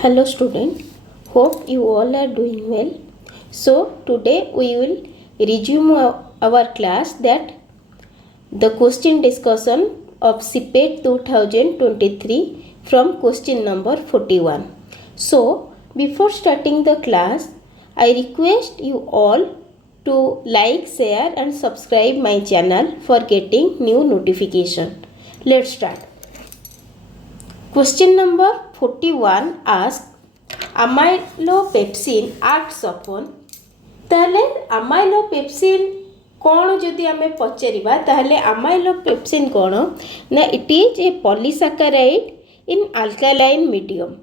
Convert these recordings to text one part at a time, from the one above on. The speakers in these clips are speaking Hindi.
Hello student, hope you all are doing well. So today we will resume our class that the question discussion of CPET 2023 from question number 41. So before starting the class, I request you all to like, share and subscribe my channel for getting new notification. Let's start. Question number 41 asks amylopepsin acts upon ताले amylopepsin कौन जदि आमे पचारिबा ताले amylopepsin कौन ना it is A polysaccharide in alkaline medium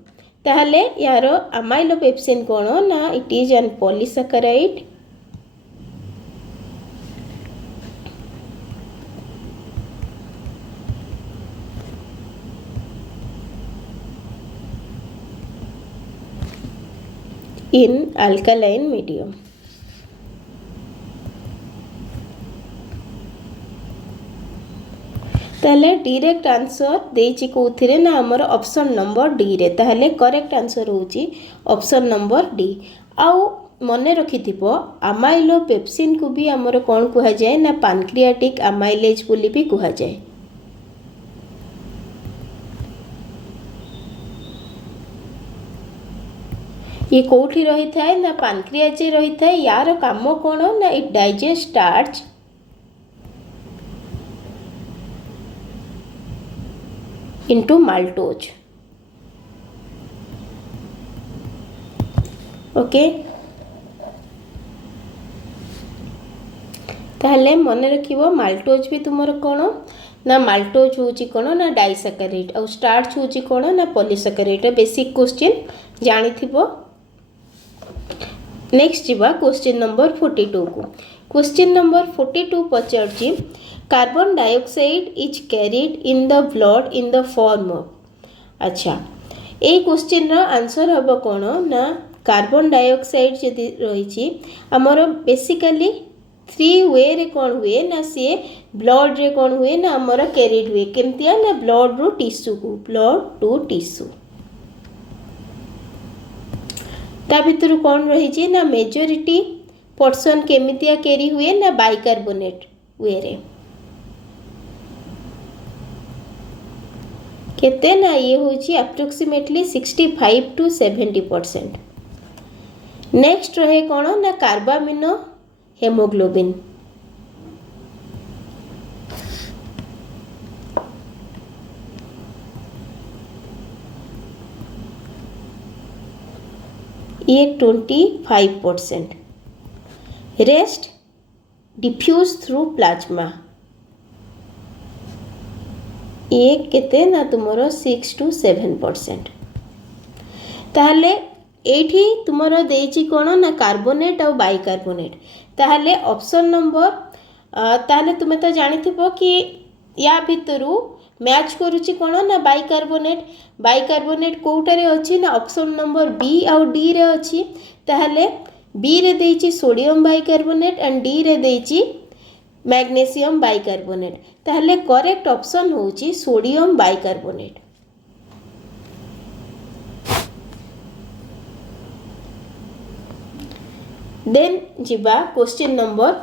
ताले यार amylopepsin कौन ना it is an polysaccharide in alkaline medium. ताले डायरेक्ट आंसर देछि कोथिरे ना हमर ऑप्शन नंबर डी रे ताले करेक्ट आंसर होची ऑप्शन नंबर डी। आउ मने रखिथिबो अमाइलोपेप्सिन को भी हमर कोन कुहा जाय ना पैनक्रियाटिक अमाइलेज बोली भी कुहा जाय। ये कोठी रही थाए ना पैनक्रियाज रही थाए यार काम कौन ना it digest starch into maltose. Okay ताहले मन रखिबो माल्टोज भी तुमर कौन ना माल्टोज होची कौन ना डाइसैकेराइड और स्टार्च होची कौन ना पॉलीसैकेराइड। बेसिक क्वेश्चन जानी थिबो। नेक्स्ट जीवा क्वेश्चन नंबर 42 को। क्वेश्चन नंबर 42 पचारछि carbon dioxide is carried in the blood in the form of. अच्छा ए क्वेश्चन रो आंसर हबो कोन ना कार्बन डाइऑक्साइड जदि रहिछि हमर बेसिकली 3 वे रे कोन हुए ना से ब्लड रे कोन हुए ना हमर कैरिड हुए केमतिया ना ब्लड रो टिश्यू को ब्लड टू टिश्यू ता भितर कौन रही ना मेजोरिटी पर्सन केमितिया कैरी हुए ना बाइकार्बोनेट वे रे केते ना ये होची अप्रोक्सीमेटली 65 to 70%। नेक्स्ट रहे कौन ना कार्बामिनो हेमोग्लोबिन ये 25%। रेस्ट डिफ्यूज थ्रू प्लाज्मा ये केते ना तुमरो 6 to 7%। ताहले एठी तुमरो देछि कोन ना कार्बोनेट और बाइकार्बोनेट ताहले ऑप्शन नंबर ताहले तुमे तो जानिथिबो कि या भितरु मैच करूची कोन ना बाइकार्बोनेट कोटारे अछि ना ऑप्शन नंबर बी और डी रे अछि। ताहले बी रे देछि सोडियम बाइकार्बोनेट एंड डी रे देछि मैग्नीशियम बाइकार्बोनेट ताहले करेक्ट ऑप्शन होची सोडियम बाइकार्बोनेट। देन जिबा क्वेश्चन नंबर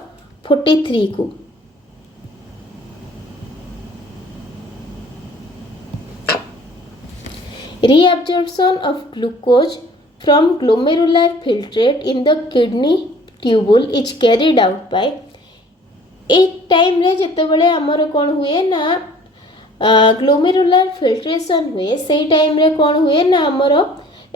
43 को। Reabsorption of glucose from glomerular filtrate in the kidney tubule is carried out by एक टाइम रे जते बळे हमर कोन हुए ना ग्लोमेरुलर फिल्ट्रेशन हुए से टाइम रे कोन हुए ना हमर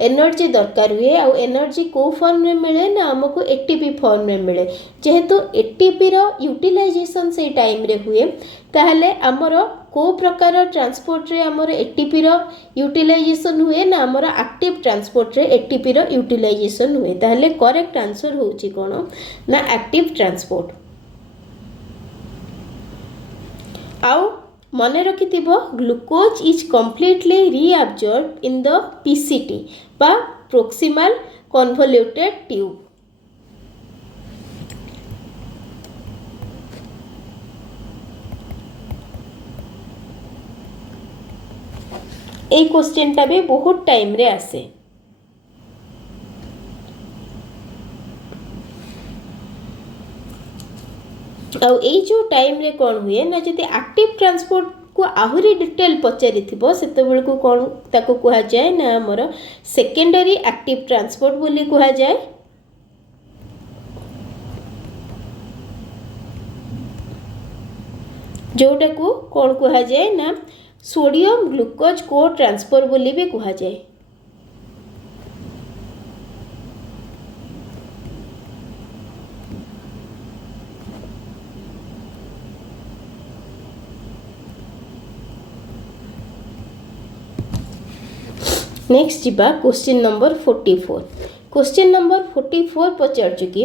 एनर्जी दरकार हुए और एनर्जी को फॉर्म में मिले ना हमको एटीपी फॉर्म में मिले जेहेतु एटीपी रो यूटिलाइजेशन से टाइम रे हुए ताहले हमर को प्रकार ट्रांसपोर्ट रे हमर एटीपी रो यूटिलाइजेशन हुए ना हमर एक्टिव ट्रांसपोर्ट रे एटीपी रो यूटिलाइजेशन हुए ताहले करेक्ट आंसर होची कोन ना एक्टिव ट्रांसपोर्ट। आउ मने रखिथिबो glucose is completely reabsorb in the PCT बा प्रोक्सिमल कन्वोल्यूटेड ट्यूब। এই क्वेश्चनटा भी बहुत टाइम रे आसे आउ एई जो टाइम रे कौन हुए ना जदि एक्टिव ट्रांसपोर्ट को आहुरी डिटेल पचारि थिबो सेतेबेल को कौन ताको कुहा जाए ना हमर सेकेंडरी एक्टिव ट्रांसपोर्ट बोली कुहा जाए। जोटा को कौन कुहा जाए ना सोडियम ग्लूकोज को ट्रांसफर बोली भी कुहा जाए। नेक्स्ट जीवा क्वेश्चन नंबर 44। क्वेश्चन नंबर 44 पचार कि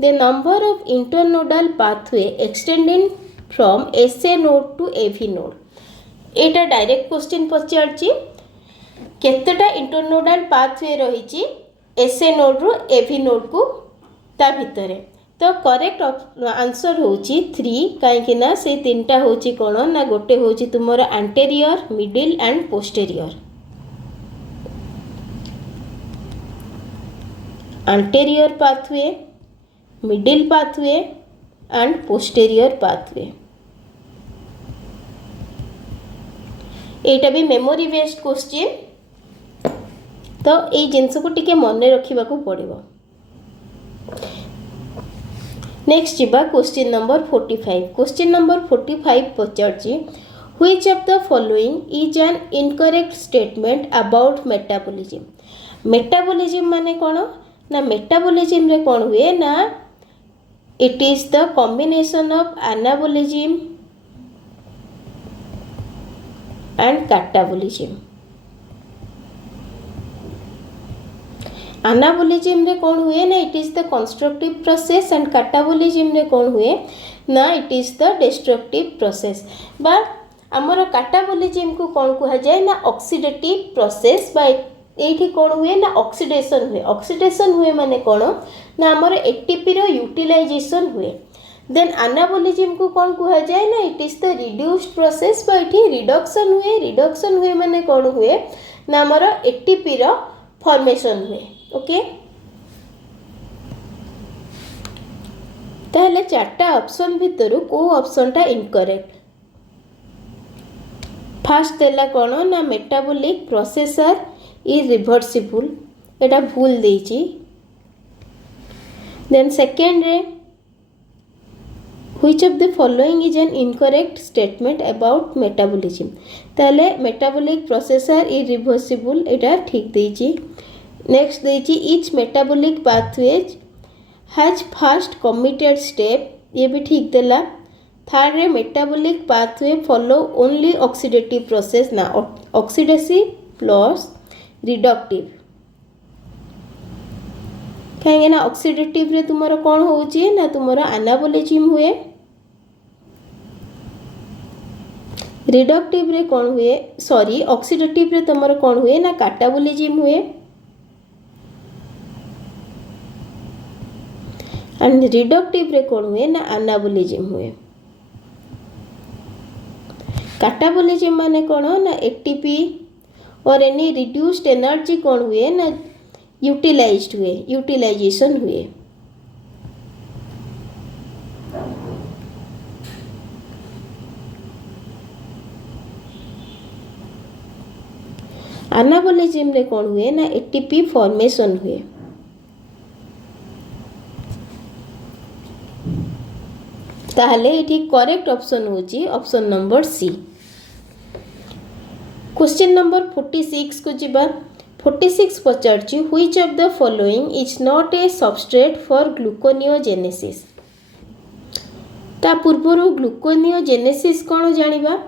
the number of internodal pathway extending from SA node to AV node. एटा डायरेक्ट क्वेश्चन पचार केतेटा इंटरनोडल पाथवे रही एसए नोड रु एवी नोड को ता भितर। तो करेक्ट आंसर होची 3 कहीं से तीनटा होची कौन ना गोटे होची तुमर anterior middle and posterior. anterior pathway, middle pathway and posterior pathway। एटा भी मेमोरी बेस्ड क्वेश्चन तो ये जिनस को टिके मन रखा पड़ो। नेक्स्ट जीवा question number 45। Question number 45 Pachar which of the following is an incorrect statement about metabolism. Metabolism माने कौन ना मेटाबॉलिज्म रे कौन हुए ना it is the combination of anabolism and catabolism. Anabolism रे कौन हुए ना it is the constructive process and catabolism रे कौन हुए ना it is the destructive process. बा हमर कैटाबॉलिज्म को कौन कहा जाए ना ऑक्सीडेटिव प्रोसेस बा एठी कौन हुए ना ऑक्सीडेशन हुए। ऑक्सीडेशन हुए माने कौन ना हमर एटीपी रो यूटिलाइजेशन हुए। देन एनाबॉलिज्म को कौन कहा जाए ना it is the reduced process बा एठी रिडक्शन हुए। रिडक्शन हुए माने कौन हुए ना हमर एटीपी रो फॉर्मेशन हुए। ओके ताहले चारटा ऑप्शन भितर को ऑप्शन टा इनकरेक्ट। फर्स्ट देला कौन ना मेटाबॉलिक प्रोसेसर इरिवर्सिबल एटा भूल देची। देन सेकेंड रे which of the following is an incorrect statement about metabolism. ताले मेटाबॉलिक प्रोसेसर इरिवर्सिबल एटा ठीक देची। नेक्स्ट देची each metabolic pathways has first committed step ये भी ठीक देला। थर्ड रे metabolic pathway follow only oxidative process ना ऑक्सीडेसिव प्लस रिडक्टिव कहीं ना ऑक्सीडेटिव रे तुमरो कौन होची ना तुमरो एनाबॉलिज्म हुए। रिडक्टिव रे कौन हुए सॉरी ऑक्सीडेटिव रे तुमरो कौन हुए ना कैटाबॉलिज्म हुए एंड रिडक्टिव रे कौन हुए ना एनाबॉलिज्म हुए। कैटाबॉलिज्म माने कौन ना एटीपी और एनी रिड्यूस्ड एनर्जी कौन हुए ना यूटिलाइज्ड हुए यूटिलाइजेशन हुए। एनाबॉलिज्म रे कौन हुए ना एटीपी फॉर्मेशन हुए। ताहले इठी करेक्ट ऑप्शन होची option number C. Question number 46 को जीवा। 46 पचार which of the following is not a substrate for gluconeogenesis. ता पूर्वर ग्लूकोनियोजेनेसिस कौन जानिबा।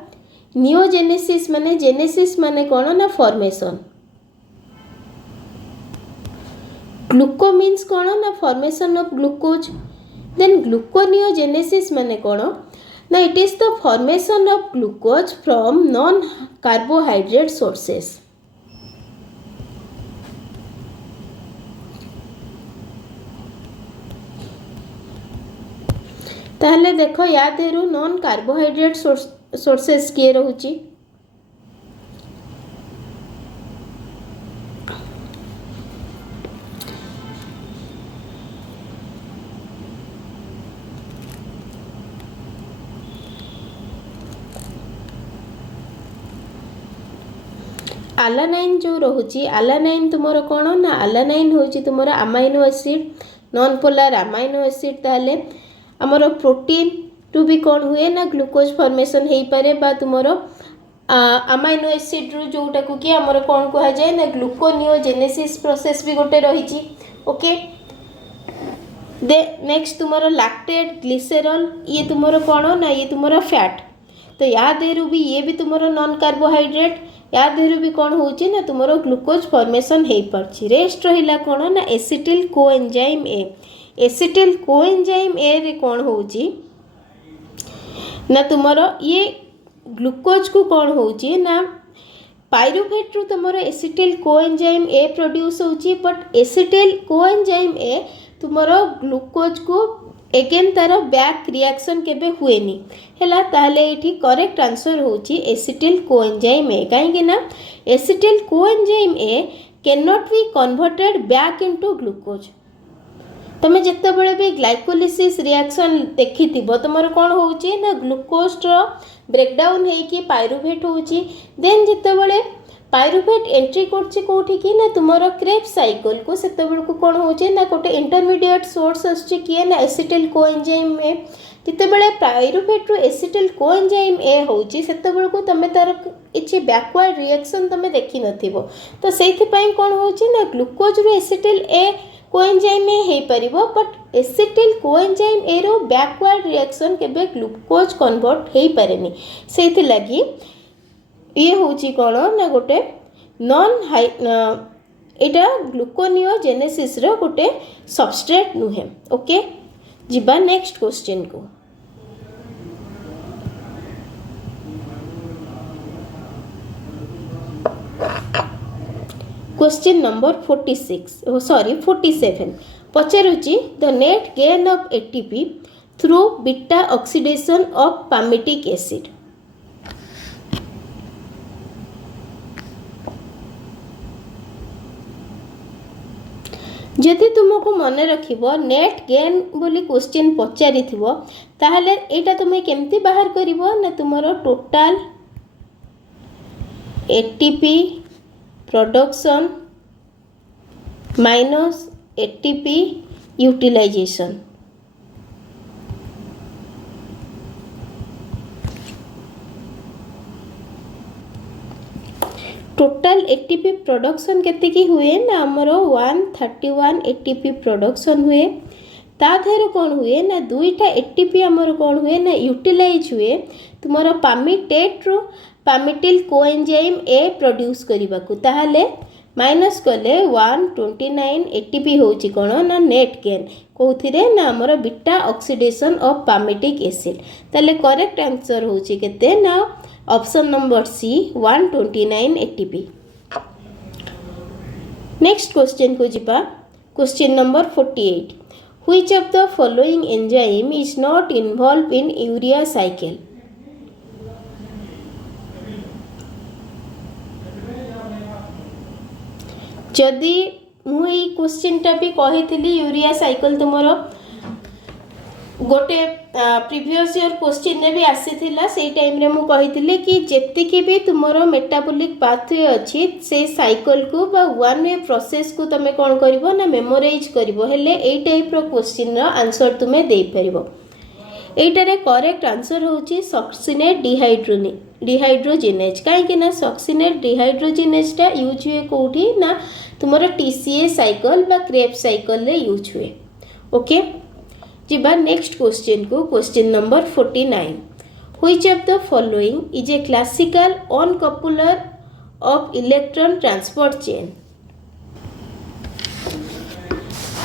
नियोजेनेसिस माने कौन ना फॉर्मेशन। ग्लूको मीन्स कौन ना formation of glucose. Then gluconeogenesis माने कौन ना it is the formation of glucose from non carbohydrate sources. ताहले देखो या देरु नॉन कार्बोहाइड्रेट सोर्सेस किए रहुची। आलानाइन जो रोचे आलानाइन तुमर कौन ना आलानाइन हूँ तुमर amino acid non polar amino acid ताले आमर प्रोटीन टू भी कौन हुए ना ग्लूकोज फॉर्मेशन हो पारे बा तुमर अमाइनो एसिड रु जोटा को कि आमर कौन कह जाए ना ग्लूकोनियोजेनेसिस प्रोसेस भी गोटे रही। ओके दे नेक्स्ट तुमर लैक्टेट ग्लिसरॉल ये तुमर कौन ना ये तुमर फैट तो या देहरु भी ये भी तुमर नॉन कार्बोहाइड्रेट या देहरु भी कौन होची ना तुमर ग्लूकोज फॉर्मेशन हो पार्ची। रेस्ट रहिला कौन ना एसिटिल कोएंजाइम ए एसिटिल कोएंजाइम ए रे कौन होची ना तुमर ये ग्लूकोज को कौन होची ना पायरुवेट रु तुमर एसिटिल कोएंजाइम ए प्रोड्यूस होची बट एसिटिल कोएंजाइम ए तुमर ग्लूकोज को एगेन तार बैक रिएक्शन केबे हुएनी हैला ताहले एठी करेक्ट आंसर होची एसिटिल कोएंजाइम ए काहे ना acetyl coenzyme A can not be converted back into glucose. तुम जितेबाला भी ग्लाइकोलिसिस रिएक्शन देखि तुमर कौन होची ना ग्लूकोज ब्रेकडाउन होगी पायरुवेट होची देन जितेबाला पायरुवेट एंट्री कौटी कि ना तुमर क्रेब साइकिल को से कौन होचे ना गोटे इंटरमीडिएट सोर्स आसची किए ना एसिटिल कोएंजाइम ए जितेबाला पायरुवेट रु एसिटिल कोएंजाइम ए होची सेतेबेल को तमे तार किछि बैकवर्ड रिएक्शन तमे देखि नथिबो तो सेथि पई कौन होची ना ग्लूकोज रु एसिटिल ए कोएंजाइम ए हे परिबो बट एसिटिल कोएंजाइम ए रो बैकवर्ड रिएक्शन केबे ग्लूकोज कन्वर्ट हे पारेनी सेथि लागि ये होची कौन ना गोटे नॉन हाई एटा ग्लूकोनियोजेनेसिस रो गोटे सबस्ट्रेट नुहे। ओके जिबा नेक्स्ट क्वेश्चन को क्वेश्चन नंबर 47 पचारुची the net gain of ATP through beta oxidation of palmitic acid. जदि तुमको मन रखिबो नेट गेन बोली क्वेश्चन पचारि थिबो ताहले एटा तुमे केमती बाहर करिवो ना तुमरो total ATP production minus ATP utilisation total ATP production केते हुए ना आमर 131 एटीपी प्रोडक्शन हुए ता देहर कौन हुए ना दुईटा एटीपी आमर कौन हुए ना यूटिलाइज हुए तुमर पामिटेट रो पामिटिल कोएंजाइम ए प्रोड्यूस करबा को ताहले माइनस कले 129 एटीपी होची कौन ना नेट गेन कौथिरे ना आमर beta oxidation of palmitic acid ताले करेक्ट आंसर होची केते ना option number C 129 ATP. Next question को जिबा question number 48 which of the following enzyme is not involved in urea cycle. जदि मु ई क्वेश्चन टा भी कही यूरिया साइकिल तुमरो गोटे प्रीवियस ईयर क्वेश्चन ने भी आसीथिला से टाइम रे मु कही कि जेतिकी भी तुमरो मेटाबॉलिक पाथवे अच्छी से साइकिल को बा वन वे प्रोसेस को तमे कौन करिवो ना मेमोराइज करिवो हेले एई टाइप रो क्वेश्चन रो आंसर तुमे दे परिवो। एटारे करेक्ट आंसर होची सक्सिनेट डिहाइड्रोजिनेज कहीं ना सक्सिनेट डिहाइड्रोजिनेज टा यूज हुए कौटी ना तुमरो टीसीए साइकिल बा क्रेब साइकिल रे यूज हुए। ओके जिबा नेक्स्ट क्वेश्चन को question number 49 which of the following is a classical uncoupler of electron transport chain.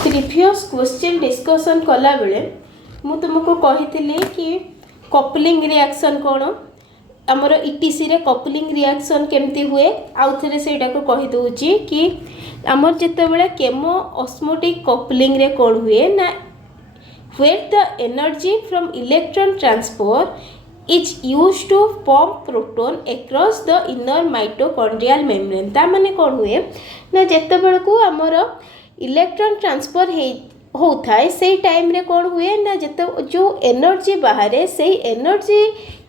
Previous question discussion कला बेले मु तुमको कही कि कपलिंग रिएक्शन कौन आमर इटीसी रे कपलिंग रिएक्शन केमती हुए आउ थे से कही दूची कि आमर जितेबाला केमो ऑस्मोटिक कपलिंग रे कौन हुए ना where the energy from electron transport is used to pump proton across the inner mitochondrial membrane। ता माने कौन हुए ना जिते बेल को आमर इलेक्ट्रॉन ट्रांसफर होता है से टाइम रे कौन हुए ना जिते जो एनर्जी बाहर से एनर्जी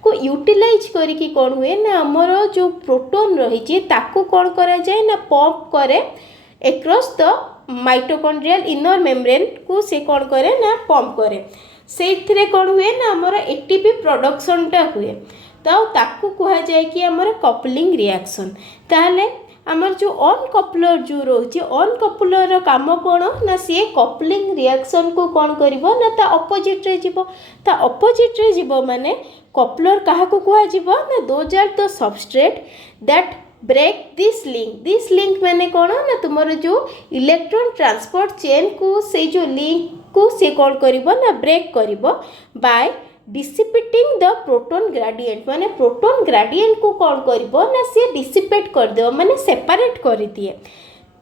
को यूटिलाइज करिकी कौन हुए ना आमर जो प्रोटोन रही ताकू कौन करा जाए ना पंप करे across the mitochondrial inner membrane को से कौन करे ना पंप करे से कौन हुए ना आमर एटीपी प्रोडक्शनटा हुए तो ताकू कहा जाए कि आमर कपलिंग रिएक्शन ताहले आमर जो ऑन कपलर जो रोचे ऑन कपलर काम कौन ना सी कपलिंग रिएक्शन को कौन करिवो ना ता ऑपोजिट रे जीवो ता ऑपोजिट रे जीवो माने कपलर काहा को कहा जीवो ना those are the substrate that break this link माने कौन ना तुमर जो इलेक्ट्रॉन ट्रांसपोर्ट चेन को से जो लिंक को से कौन करिवो ना ब्रेक करिवो by dissipating the proton gradient माने प्रोटोन ग्रेडिएंट को कौन करिवो ना से डिसिपेट कर दो माने सेपरेट कर दिए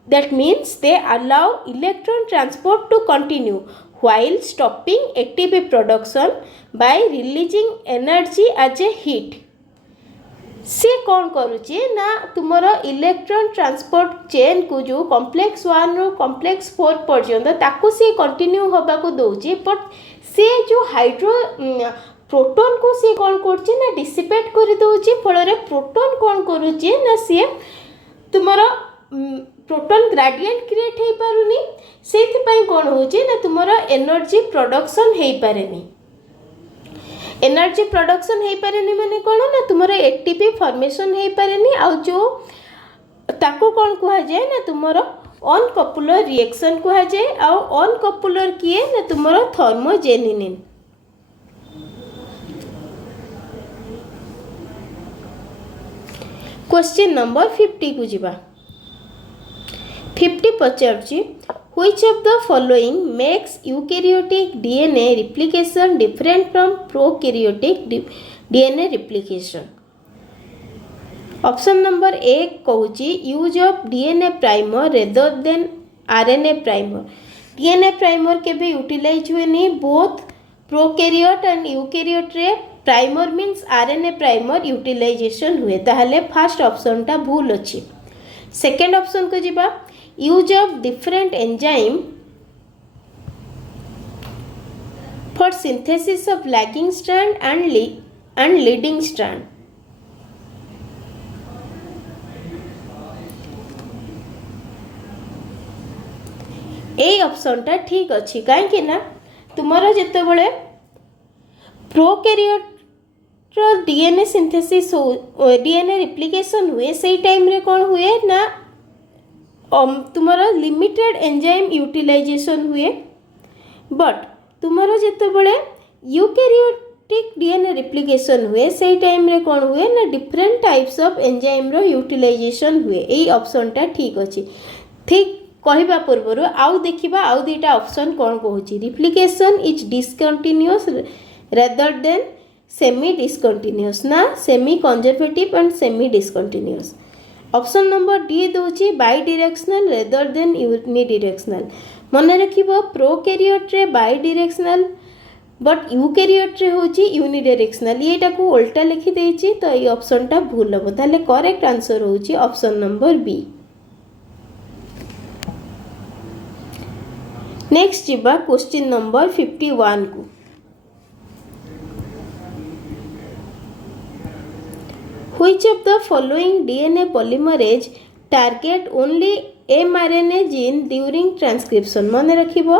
that means they allow electron transport to continue while stopping ATP production by releasing energy as a heat से कौन करुचे ना तुमर इलेक्ट्रॉन ट्रांसपोर्ट चेन को जो कॉम्प्लेक्स 1 रो कॉम्प्लेक्स 4 पर्यंत ताकू से कंटिन्यू होबा को दोचे बट से जो हाइड्रो प्रोटॉन को से कौन करचे ना डिसिपेट कर दोचे फल रे प्रोटॉन कौन करुचे ना से तुमर प्रोटॉन ग्रेडिएंट क्रिएट हे पारुनी सेथि पई कौन होचे ना तुमर एनर्जी प्रोडक्शन हे पारेनी एनर्जी प्रोडक्शन हे पारेनी माने कौन ना तुमर एटीपी फॉर्मेशन हे पारेनी आ जो ताको कौन कहा जाए ना तुमर ऑन कपुलर रिएक्शन कहा जाए आ ऑन कपुलर किए ना तुमर थर्मोजेनिनिन क्वेश्चन नंबर 50 को जीवा 50 पचारुची which of the following makes eukaryotic DNA replication different from prokaryotic DNA replication option number 1 कहूची use of DNA primer rather than RNA primer DNA primer केबे यूटिलाइज हुए नहीं बोथ प्रोकैरियोट एंड यूकैरियोट रे primer means RNA primer utilisation हुए ताहले फर्स्ट ऑप्शन टा भूल अछि सेकंड ऑप्शन को जीवा use of different enzyme for synthesis of lagging strand and leading strand ए ऑप्शन टा ठीक अछि काहे ना तुमरो जते बळे prokaryote DNA synthesis DNA replication हुए से टाइम रे कौन हुए ना तुम्हारा लिमिटेड एंजाइम यूटिलाइजेशन हुए बट तुम्हारा जते बळे यूकैरियोटिक डीएनए रिप्लिकेशन हुए से टाइम रे कौन हुए ना डिफरेंट टाइप्स ऑफ एंजाइम रो यूटिलाइजेशन हुए एई ऑप्शन टा ठीक अछि ठीक कहबा पूर्व आउ देखिबा आउ दुटा ऑप्शन कौन कहूची replication is discontinuous rather than semi discontinuous ना semi conservative and semi discontinuous option number D दोची bidirectional rather than unidirectional मन रखिबो प्रोकैरियोट रे बाई डायरेक्शनल बट यूकैरियोट रे होची यूनिडायरेक्शनल एटा को उल्टा लिखि देछि तो ये ऑप्शन टा भूल हबो ताले करेक्ट आंसर होची ऑप्शन नंबर बी नेक्स्ट जीवा क्वेश्चन नंबर 51 को Which of the following DNA polymerase target only mRNA gene during transcription मन रखिबो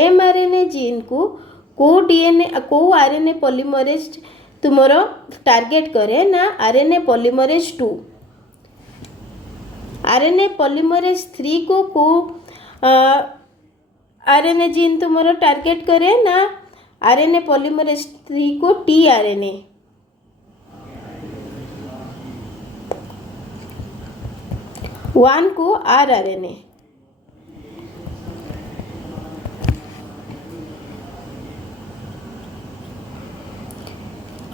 mRNA gene को DNA को RNA polymerase तुमरो टारगेट करे ना RNA polymerase 2 RNA polymerase 3 को RNA जीन तुमरो टारगेट करे ना RNA polymerase 3 को tRNA वन को rRNA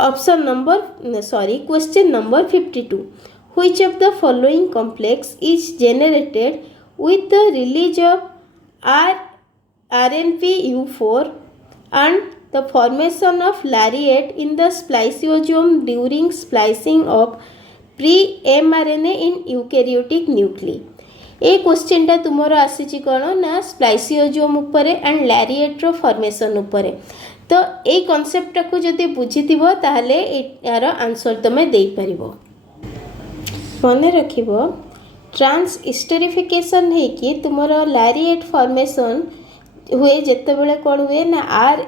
option number question number 52 which of the following complex is generated with the release of RNPU4 and the formation of lariat in the spliceosome during splicing of pre mRNA in eukaryotic nuclei A question टा तुमरो आसीची कोन ना स्प्लाइसियोजोम ऊपर एंड लैरिएट रो फॉर्मेशन ऊपर तो ये कॉन्सेप्ट को जदि बुझीथिबो ताहले यार आंसर तमे देई परिबो। मने रखिबो ट्रांस हिस्टेरिफिकेशन है कि तुमरो लैरिएट फॉर्मेशन हुए जिते बड़े कौन हुए ना आर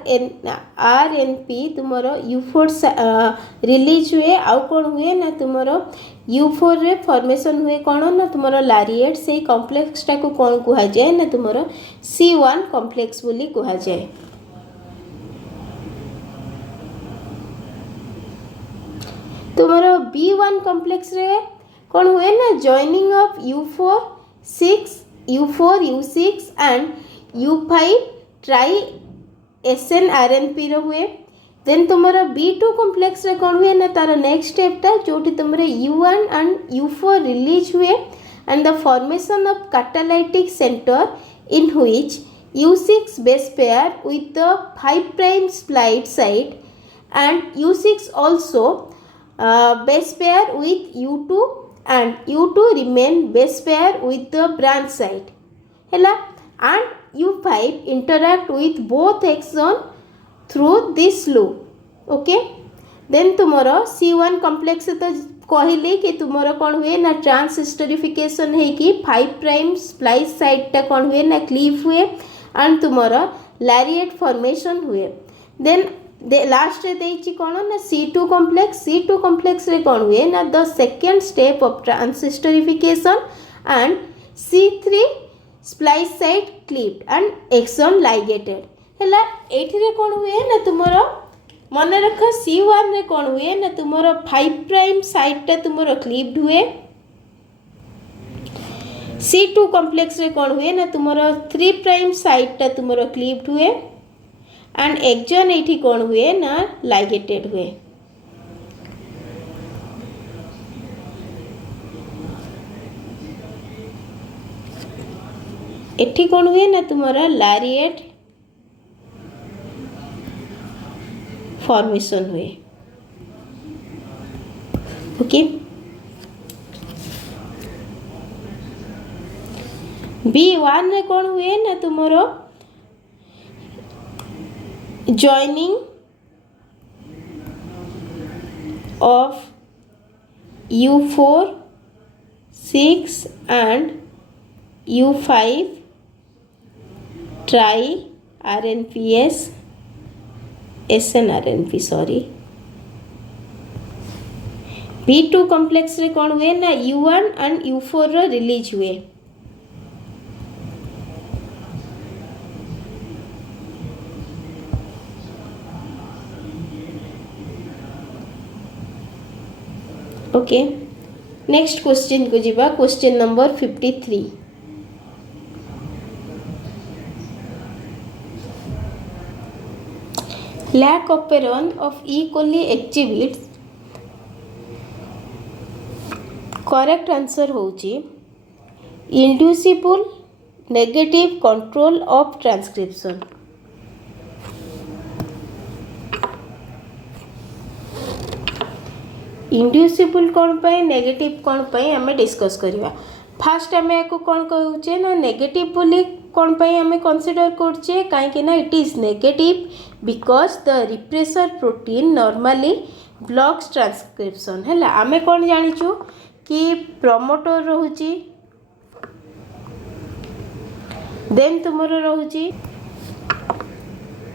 एन पी तुमर U4 रिलीज हुए आउ कौन हुए ना तुमर U4 रे फॉर्मेशन हुए कौन ना तुमर लैरिएट से कॉम्प्लेक्स टा को कौन कहा जाए ना तुमर C1 कॉम्प्लेक्स बोली कहा जाए। तुमर B1 कॉम्प्लेक्स रे कौन हुए ना joining of U4 U6 and U5 try SNRNP रो हुए। देन तुमर B2 कॉम्प्लेक्स रे कौन हुए ना तार नेक्स्ट स्टेप टा जोटी तुमर U1 एंड U4 रिलीज हुए and the formation of catalytic centre in which U6 base pair with the 5 prime splice site and U6 also base pair with U2 and U2 remain base pair with the branch side hela and U5 interact with both axon through this loop। okay, then तुम्हारा C1 complex तो कहली कि तुम्हारा कौन हुए ना ट्रांस हिस्टेरिफिकेशन है कि 5 प्राइम स्प्लाइस साइड टा कौन हुए ना क्लीव हुए एंड तुम्हारा लैरिएट फॉर्मेशन हुए। देन लास्ट रे देइछि कोन ना C2 कॉम्प्लेक्स रे कोन हुए ना the second step of transesterification and C3 splice site clipped and exon ligated हैला। एठी रे कोन हुए ना तुमरो मन रख C1 रे कोन हुए ना तुमरो 5 प्राइम साइड टा तुमरो क्लिप्ड हुए। C2 कॉम्प्लेक्स रे कोन हुए ना तुमरो 3 प्राइम साइड टा तुमरो क्लिप्ड हुए एंड एक्जन एठी कौन हुए ना लाइगेटेड हुए। एठी कौन हुए ना तुम्हारा लैरिएट फॉर्मेशन हुए। ओके, B1 रे कौन हुए ना तुम्हारा joining of U4, 6 and U5 try RNPS SNRNP sorry। B2 complex रे कौन हुए ना U1 एंड U4 रो रिलीज हुए। ओके, नेक्स्ट क्वेश्चन को जीवा। Question number 53। Lac operon of E. coli exhibits correct answer होची inducible negative control of transcription. Inducible कौन पाए नेगेटिव कौन पाए आम डिस्कस करवा। फास्ट आम या कौन कहूचे ना नेगेटिव बोली कौन पाए आम कनसिडर करछे कहीं ना it is negative because the repressor protein normally blocks transcription है। आम कौन जानिचु कि प्रमोटर रोची देन तुमर रोची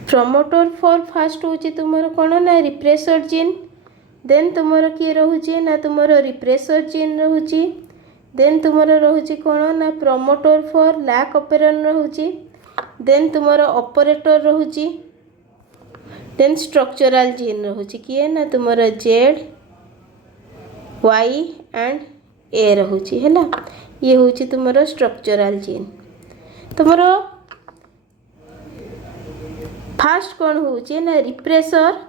प्रमोटर फॉर फास्ट होची तुमर कौन ना रिप्रेसर जीन देन तुमर किए रोचे ना तुमर रिप्रेसर जीन रोची देन तुमर रोची कौन ना प्रमोटर फॉर लैक ऑपेरन रोची देन तुमर ऑपरेटर रोची देन स्ट्रक्चरल जीन रोची किए ना तुमर Z Y एंड A रोची है ना। ये होची तुमर स्ट्रक्चरल जीन। तुमर फास्ट कौन होची ना रिप्रेसर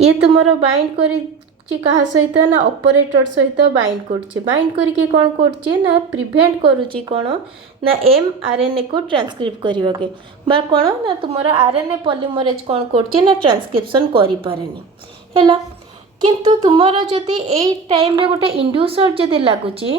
ये तुमरो बाइंड करी कहा सहित ना ऑपरेटर सहित बाइंड करछे बाइंड करके कौन करछे ना प्रिवेंट करूची कौन ना mRNA को ट्रांसक्रिप्ट करवा के बा कौन ना तुमरो RNA पॉलीमरेज कौन करछे ना ट्रांसक्रिप्शन करि पारेनी हैला। किंतु तुमरो जदि एई टाइम रे गोटे इंड्यूसर जदि लागुची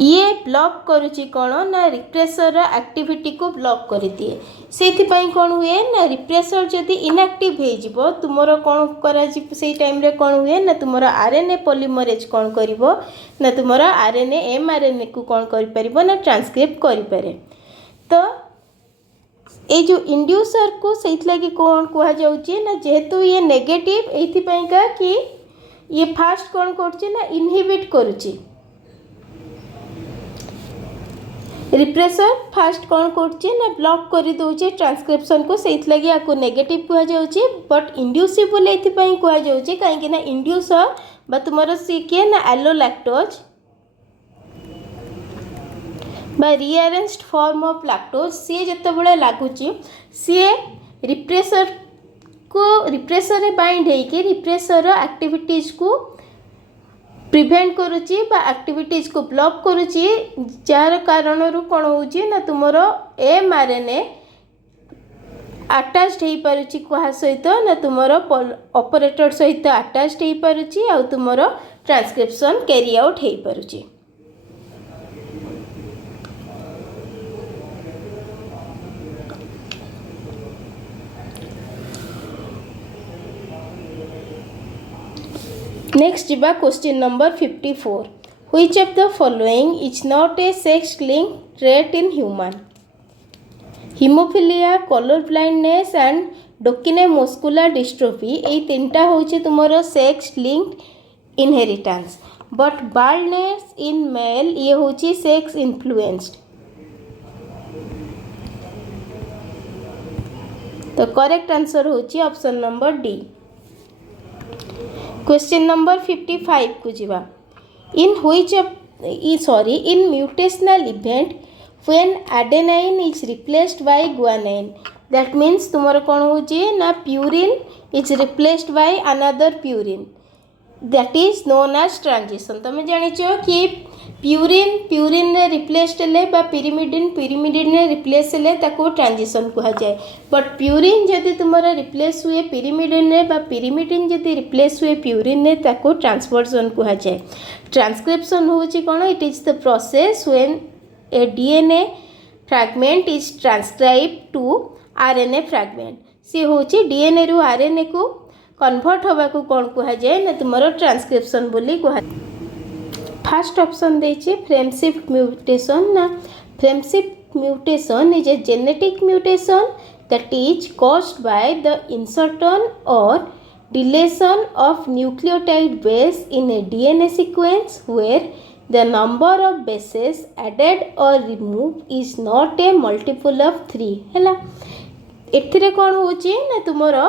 ये ब्लॉक करुच्ची कौन ना रिप्रेसर एक्टिविटी को ब्लॉक कर दिए से कौन हुए ना रिप्रेसर जदि इनएक्टिव हो तुमर कौन कर टाइम रे कौन हुए ना तुमर आरएनए पॉलीमरेज कौन कर ना तुमर आरएनए एमआरएनए को कौन कर ना ट्रांसक्रिप्ट करें तो ये जो इंड्यूसर को से लगी कौन कह ना जेहेतु ये नेगेटिव एथिपाइका कि ये फास्ट कौन कर ना इनहिबिट करुच्ची रिप्रेसर फास्ट कौन कर ना ब्लॉक कर दौचे ट्रांसक्रिप्शन को से लगी आपको नेगेटिव कह जाउची बट इंड्यूसिबल एथिपाई कह जाउची काहे ना इंड्यूसर बा तुमरो सी के ना एलोलैक्टोज बा रीअरेंज्ड फॉर्म ऑफ लैक्टोज सी जतबेले लागुची सी रिप्रेसर रे बाइंड है कि रिप्रेसर एक्टिविटीज को प्रिवेंट करुच्ची एक्टिविटीज को ब्लॉक करुच्ची जार कारण कौन हो ना तुमर एमआरएनए अटैच्ड हो पारुची क्या सहित ना तुमर ऑपरेटर सहित अटैच्ड हो पारुची आ तुमर ट्रांसक्रिप्शन कैरी आउट हो पारुची। नेक्स्ट जीवा question number 54 which of the following is not a sex linked trait in human haemophilia colour blindness and Duchenne muscular dystrophy ये तीनटा होचे तुमरो sex linked inheritance but baldness in male ये होची सेक्स इन्फ्लुएंस्ड तो करेक्ट आंसर होची option number D. Question number 55 को जीवा in mutational event when adenine is replaced by guanine that means तुमर कौन हो ना purine is replaced by another purine that is known as transition. तुम जानिच कि प्यूरिन ने रिप्लेस्ड हेले पिरिमिडिन ने रिप्लेस हेले ताको ट्रांजिशन कहा जाए बट प्यूरिन जदि तुमरा रिप्लेस हुए पिरिमिडिन ने पिरिमिडिन जदि रिप्लेस हुए प्यूरिन ने ताको ट्रांसवर्जन कहा जाए। ट्रांसक्रिप्शन होची कोन it is the process when a DNA fragment is transcribe to RNA fragment सी होची डीएनए रु आरएनए को कन्वर्ट होबा को कौन कहा जाए ना तुमरो ट्रांसक्रिप्शन बोली कहा। फर्स्ट ऑप्शन देछि फ्रेमशिफ्ट म्यूटेशन ना frameshift mutation is a genetic mutation that is caused by the insertion or deletion of nucleotide base in a DNA sequence where the number of bases added or removed is not a multiple of 3 हैला एथिरे कोन होची ना तुमरो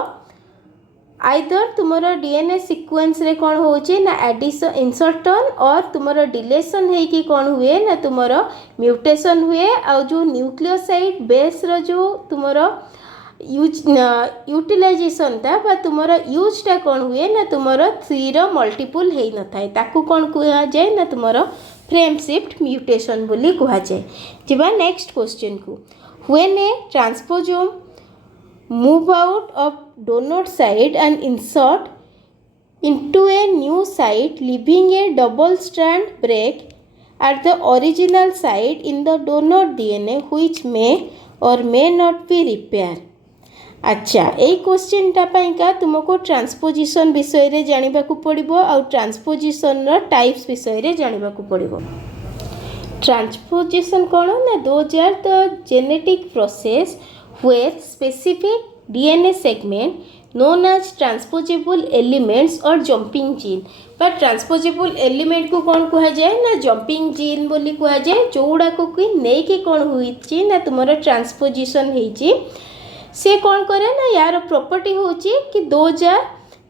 आइदर तुमरो डीएनए सीक्वेंस रे कौन होची ना एडिशन इंसर्टन और तुमरो डिलेशन है कि कौन हुए ना तुमरो म्यूटेशन हुए और जो न्यूक्लियोसाइड बेस रो जो तुमरो यूटिलाइजेशन था बा तुमरो यूजटा कौन हुए ना तुमरो 3 रो मल्टीपल है न थाए ताकू कौन कहा जाए ना तुमरो फ्रेम शिफ्ट म्यूटेशन बोली कहा जाए। जिबा नेक्स्ट क्वेश्चन को when a transposome move out of donor site and insert into a new site leaving a double strand break at the original site in the donor DNA which may or may not be repaired। अच्छा ये क्वेश्चन टाइका तुमको ट्रांसपोजिशन विषय रे जानिबा को पड़िबो और ट्रांसपोजिशन रो टाइप्स विषय रे जानिबा को पड़िबो। ट्रांसपोजिशन कौन ना 2000 the genetic process where specific DNA segment known as transposable elements or jumping gene पर ट्रांसपोजेबल एलिमेंट को कौन कहा जाए ना जंपिंग जीन बोली कहा जाए जोड़ा को कि नहीं कि कौन हुई ना तुमरो ट्रांसपोजिशन होईची से कौन करे ना यार प्रॉपर्टी होची कि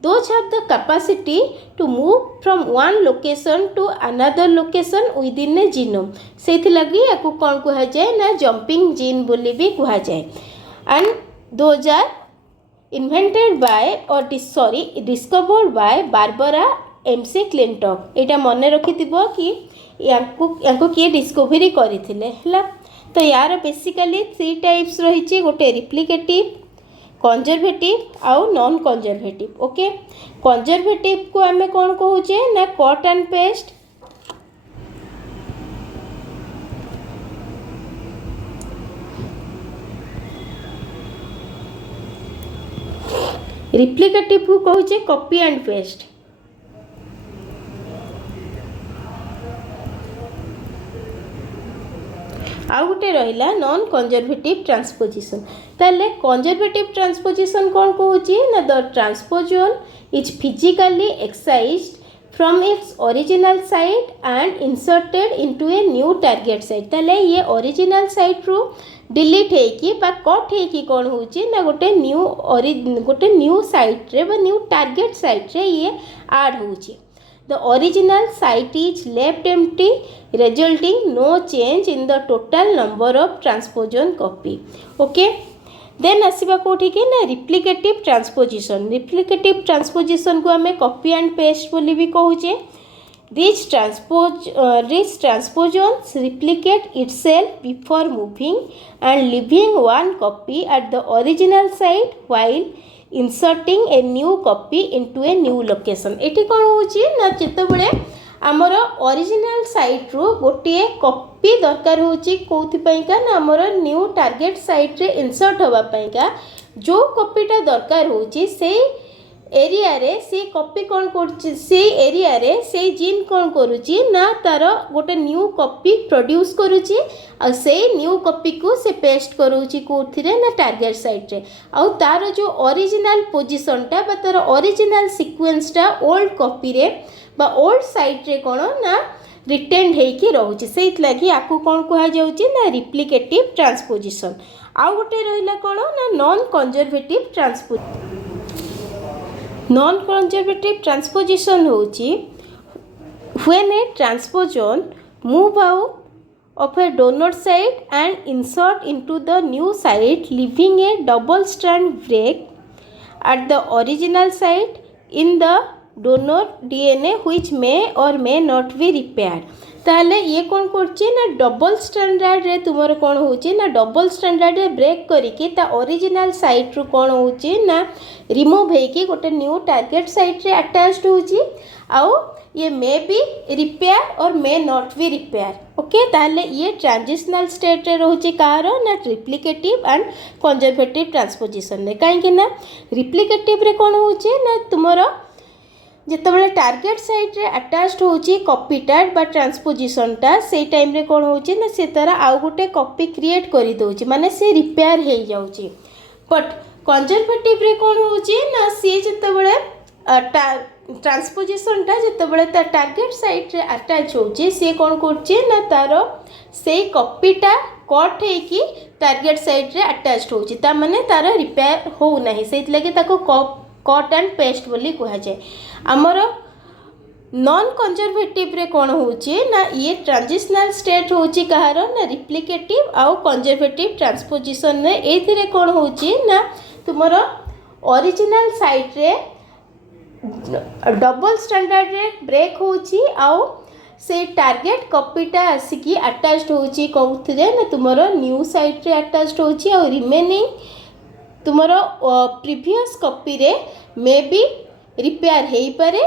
those have the capacity to move from one location to another location within a genome से लगी याको कौन कहा जाए ना जंपिंग जीन बोली भी कहा जाए। and those are invented by or discovered by Barbara M.C. Clintock। एटा मन रखिथिबो कि याको किए डिस्कवरी करिथिले हला तो यार बेसिकली 3 टाइप्स रहिछि गोटे रिप्लिकेटिव कंजर्वेटिव आउ नॉन कंजर्वेटिव। ओके कंजर्वेटिव को आमे कोन कहूचे ना कट एंड पेस्ट रिप्लिकेटिव को कहूचे कॉपी एंड पेस्ट। आउ गोटे रहिला नॉन कंजर्वेटिव ट्रांसपोजिशन। ताले कंजर्वेटिव ट्रांसपोजिशन कौन कहूची ना the transposon is physically excised from its original site and inserted into a new target site। ताले ये original site रू डिलीट हेकी बा कट हेकी कौन होची ना गोटे न्यू साइट रे बा न्यू टारगेट साइट रे ये ऐड होची। The original site is left empty resulting no change in the total number of transposon copy। okay, then आसवा कौटी कि ना रिप्लिकेटिव ट्रांसपोजिशन। रिप्लिकेटिव ट्रांसपोजिशन को आम कॉपी एंड पेस्ट बोली भी कहूचे। This transposons replicate itself before moving and leaving one copy at the original site while inserting a new copy into a new location. एटी कौन होची ना जेतेबेले आमर ओरिजिनल साइट रू गोटे कॉपी दरकार होची कोउथिपाइका ना आमर न्यू टारगेट साइट रे इंसर्ट होबा पाइका जो कॉपीटा दरकार होची से एरिया रे से कॉपी कौन करची से एरिया रे से जिन कौन करूची ना तार गोटे न्यू कॉपी प्रोड्यूस करूची आ से न्यू कॉपी को से पेस्ट करूची कोथिरे ना टारगेट साइट रे आ तार जो ओरिजिनल पोजीशन टा बा तार ओरिजिनल सीक्वेंस टा ओल्ड कॉपी रे बा ओल्ड साइट रे कौन ना रिटेन हेकी रहउची से लगी आकु कौन कहा जाउची ना रिप्लिकेटिव ट्रांसपोजिशन। आ गोटे रहिला कौन ना non conservative transposition. Non conservative transposition होची when a transposon move out of a donor site and insert into the new site leaving a double strand break at the original site in the donor DNA which may or may not be repaired। ताले ये कौन करची ना डबल स्टैंडर्ड रे तुमर कौन होची ना डबल स्टैंडर्ड रे ब्रेक करिके ता ओरिजिनल साइट रू कौन होची ना रिमूव हेकी गोटे न्यू टारगेट साइट रे अटैच्ड होची आउ ये मे बी रिपेयर और may not be repair. Okay, ताले ये ट्रांजिशनल स्टेट रे रोची कार ना रिप्लिकेटिव एंड कंजर्वेटिव ट्रांसपोजिशन रे कहीं ना रिप्लिकेटिव रे कौन होची ना तुमर जितेबाला टारगेट साइट रे अटैच्ड होची कॉपीटा बा ट्रांसपोजिशनटा से टाइम रे कौन होची ना से तारा आउ गोटे कॉपी क्रिएट करि दोची माने से रिपेयर हे जाउची। बट कंजर्वेटिव रे कौन होची ना से जितेबाला ट्रांसपोजिशनटा जितेबाला ता टारगेट साइट रे अटैच होची से कौन करची ना तार से कॉपीटा कट हेकी टारगेट साइट रे अटैच्ड होची ता माने तार रिपेयर हो नाही से लगे ताको कट एंड पेस्ट बोली कहा जाए। आमर नॉन कंजर्वेटिव रे कौन होची ना ये ट्रांजिशनल स्टेट होची कहार ना रिप्लिकेटिव आउ कंजर्वेटिव ट्रांसपोजिशन रे एथिरे कौन होची ना तुमर ओरिजिनल साइट रे डबल स्टैंडर्ड रे ब्रेक होची आउ से टारगेट कॉपीटा आसिकी अटैच्ड होची कोथिरे ना तुमर न्यू साइट रे अटैच्ड होची आउ रिमेनिंग तुमर प्रीवियस कॉपी रे मे बी रिपेयर हेई पारे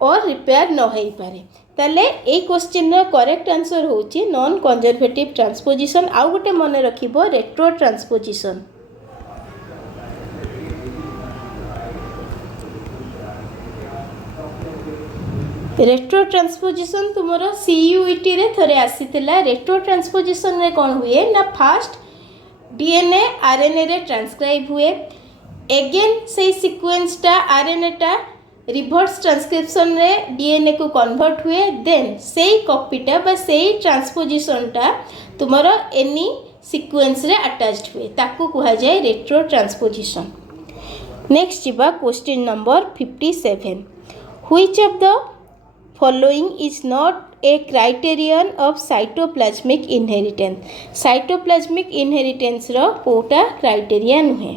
और रिपेयर न हेई पारे। ताले ए क्वेश्चन रो करेक्ट आंसर होची नॉन कंजर्वेटिव ट्रांसपोजिशन। आउ गोटे मन रखिबो रेट्रो ट्रांसपोजिशन। रेट्रो ट्रांसपोजिशन तुमरो सीयूईटी रे थरे आसीतिला। रेट्रो ट्रांसपोजिशन रे कोन हुए ना फास्ट डीएनए आरएनए रे ट्रांसक्राइब हुए एगेन से सीक्वेंस टा आरएनए टा रिवर्स ट्रांसक्रिप्शन रे डीएनए को कन्वर्ट हुए देन से कॉपीटा बा से ट्रांसपोजिशन टा तुमरो एनी सीक्वेंस रे अटैच्ड हुए ताकू कहा जाए रेट्रो ट्रांसपोजिशन। नेक्स्ट जीवा question number 57। Which of the following is not a criterion of cytoplasmic inheritance। cytoplasmic inheritance row Kota criteria नुहे।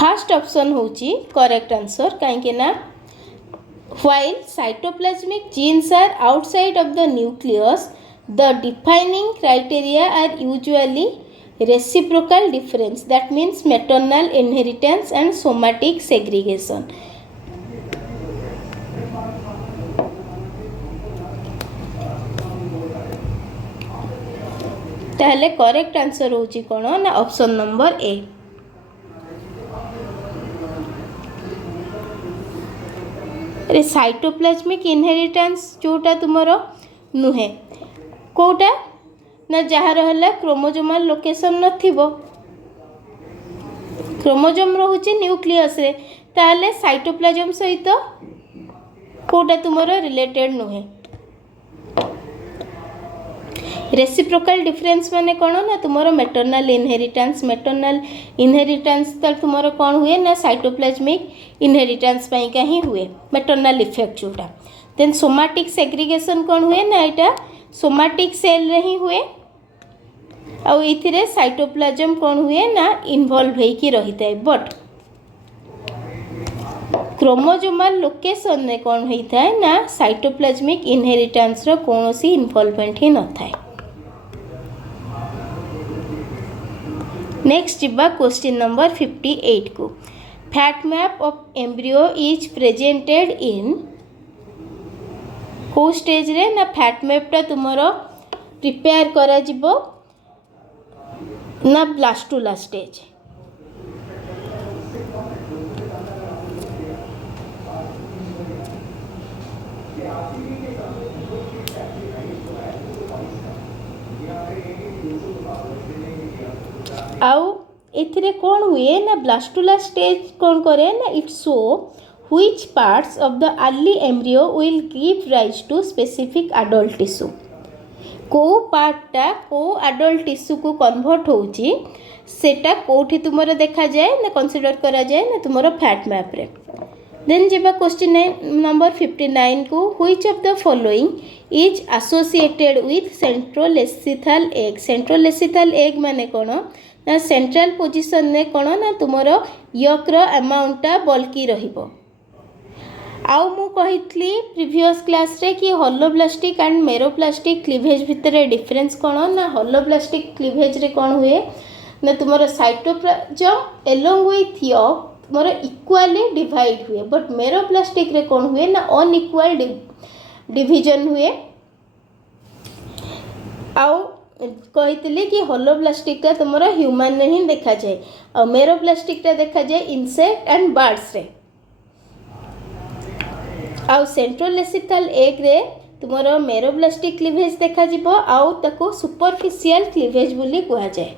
फर्स्ट ऑप्शन होची करेक्ट आंसर कहीं ना while cytoplasmic genes are outside of the nucleus the defining criteria are usually reciprocal difference that means maternal inheritance and somatic segregation। ताहले करेक्ट आंसर होची कोन ना ऑप्शन नंबर ए। रे साइटोप्लाज्मिक इनहेरिटेंस जोटा तुमरो नुहे कोटा ना जहाँ है क्रोमोजोमाल लोकेशन नथिबो क्रोमोजोम रोचे न्यूक्लियस रे ताले साइटोप्लाज्म सहित कोटा तुमरो रिलेटेड नुहे। रेसिप्रोकल डिफरेंस माने कौन ना तुमरो मेटर्नल इनहेरिटेंस तो तुमरो कौन हुए ना साइटोप्लाज्मिक इनहेरिटेंस पाई का ही हुए मेटर्नल इफेक्ट जोटा। देन सोमाटिक सेग्रीगेशन कौन हुए ना एटा सोमाटिक सेल रे ही हुए आउ इथिरे साइटोप्लाज्म कौन हुए ना इन्वॉल्व होई की रही थाए। बट क्रोमोजोमाल लोकेशन ने कौन होई थाए ना साइटोप्लाज्मिक इनहेरिटेंस रो कोनोसी इन्वॉल्वमेंट ही न थाए। नेक्स्ट जिबा क्वेश्चन नंबर 58 को fat map of embryo is presented in को स्टेज रे ना फैट मैपटा तुमरो प्रिपेयर करा जिवो ना ब्लास्टुला स्टेज। आउ एथिरे कौन हुए ना ब्लास्टुला स्टेज कौन करे ना it show which parts of the early embryo will give rise to specific adult tissue को पार्टा को adult tissue को कन्वर्ट होउची सेटा कोठी तुमरो देखा जाए ना कंसीडर करा जाए ना तुमरो फैट मैप रे। देन जेबा क्वेश्चन नंबर 59 को which of the following is associated with centrolecithal egg। centrolecithal egg माने कोन ना सेंट्रल पोजीशन ने कोन ना तुमरो यक रो अमाउंट टा बल्की रहिबो। आउ मु कहितली प्रीवियस क्लास रे कि होलोब्लास्टिक एंड मेरोप्लास्टिक क्लीवेज भितर डिफरेंस कोन ना होलोब्लास्टिक क्लीवेज रे कोन हुए ना तुमरो साइटोप्लाज्म एलोंग विथ यक तुमरो इक्वली डिवाइड हुए। बट मेरोप्लास्टिक रे कोन हुए ना अनइक्वल डिवीजन हुए। आउ कहितली कि होलोब्लास्टिक का तुमरो ह्यूमन ने ही देखा जाए और मेरोप्लास्टिक टा देखा जाए इंसेक्ट एंड बर्ड्स रे। आउ सेंट्रोलेसिथल एग रे तुमरो मेरोब्लास्टिक क्लीवेज देखा जिवो आउ ताको सुपरफिशियल क्लीवेज बोली कहा जाए।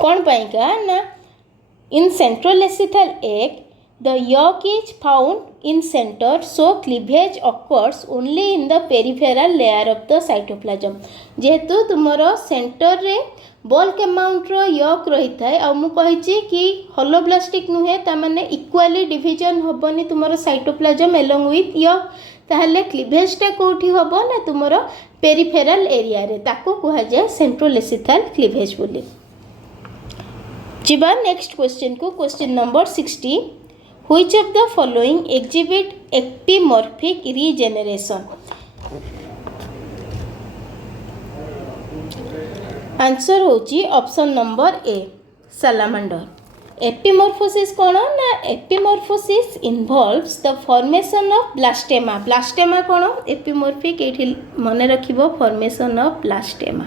कौन पाएगा ना इन centrolecithal egg the yolk is found in center so cleavage occurs only in the peripheral layer of the cytoplasm। जेहेतु तुमरो सेंटर रे बल्क अमाउंट रो यॉक रही थाए आ मु कहिची कि होलोब्लास्टिक नुहे ता माने इक्वली डिवीजन होबनी तुमरो साइटोप्लाज्म एलोंग विथ यॉक ताहले क्लीवेज टा कोठी होबो ना तुमरो पेरिफेरल एरिया रे ताको कहा जाय सेंट्रोलेसिथल क्लीवेज बोली। जिबा नेक्स्ट क्वेश्चन को question number 60 which of the following exhibit epimorphic regeneration। Answer होची option number A salamander. Epimorphosis कौन ना epimorphosis involves the formation of blastema. Blastema कौन एपिमॉर्फिक एठी मने रखिबो formation of blastema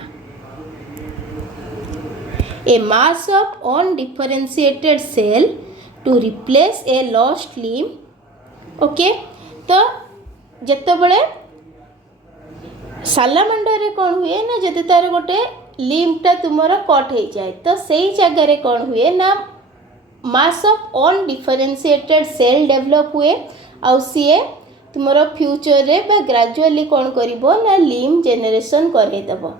a mass of undifferentiated cell to replace a lost limb। Okay तो जिते बड़े सालामांडर रे कौन हुए ना जदि तार गोटे लिम्बटा तुमर कट हो जाए तो सही जगह कौन हुए ना mass of undifferentiated cell develop हुए आउ सीए तुमर फ्यूचर रे बा ग्रेजुअली कौन करिवो ना लिम्ब जेनरेशन करैदबो।